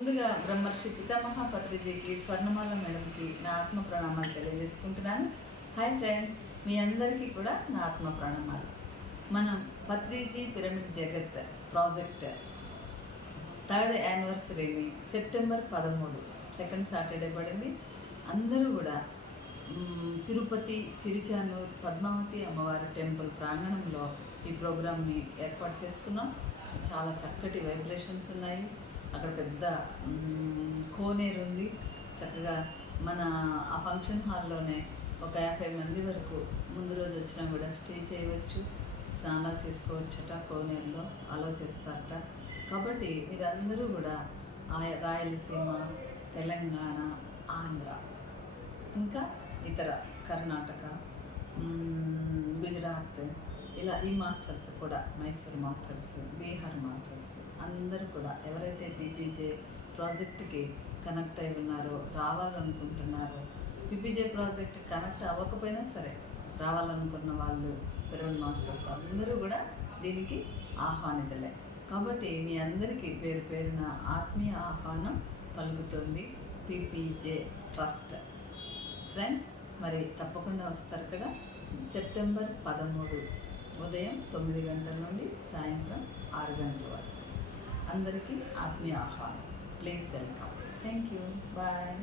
ముందుగా బ్రహ్మర్షి పితామహ పత్రిజీకి స్వర్ణమాల మేడంకి నా ఆత్మ ప్రణామాలు తెలియజేసుకుంటున్నాను. హాయ్ ఫ్రెండ్స్, మీ అందరికీ కూడా నా ఆత్మ ప్రణామాలు. మనం పత్రిజీ పిరమిడ్ జగత్ ప్రాజెక్ట్ 3rd యానివర్సరీని సెప్టెంబర్ 13 సెకండ్ సాటర్డే పడింది. అందరూ కూడా తిరుపతి, తిరుచానూర్, పద్మావతి అమ్మవారి టెంపుల్ ప్రాంగణంలో ఈ ప్రోగ్రామ్ని ఏర్పాటు చేసుకున్నాం. చాలా చక్కటి వైబ్రేషన్స్ ఉన్నాయి. అక్కడ పెద్ద కోనేరు ఉంది. చక్కగా మన ఆ ఫంక్షన్ హాల్లోనే ఒక 50 మంది వరకు ముందు రోజు వచ్చినా కూడా స్టే చేయవచ్చు, స్నానాలు చేసుకోవచ్చట. కోనేరులో అలో చేస్తారట. కాబట్టి మీరందరూ కూడా రాయలసీమ, తెలంగాణ, ఆంధ్ర, ఇంకా ఇతర కర్ణాటక, గుజరాత్, ఇలా ఈ మాస్టర్స్ కూడా, మైసూర్ మాస్టర్స్, బీహార్ మాస్టర్స్ అందరూ కూడా ఎవరైతే పీపీజే ప్రాజెక్ట్కి కనెక్ట్ అయి ఉన్నారో, రావాలనుకుంటున్నారో, పీపీజే ప్రాజెక్ట్ కనెక్ట్ అవ్వకపోయినా సరే రావాలనుకున్న వాళ్ళు, పిరమిడ్ మాస్టర్స్ అందరూ కూడా దీనికి ఆహ్వానితులే. కాబట్టి మీ అందరికీ పేరు పేరున ఆత్మీయ ఆహ్వానం పలుకుతుంది పీపీజే ట్రస్ట్. ఫ్రెండ్స్, మరి తప్పకుండా వస్తారు కదా. సెప్టెంబర్ 13 ఉదయం 9 గంటల నుండి సాయంత్రం 6 గంటల వరకు అందరికీ ఆత్మీయ ఆహ్వానం. Please welcome. Thank you. Bye.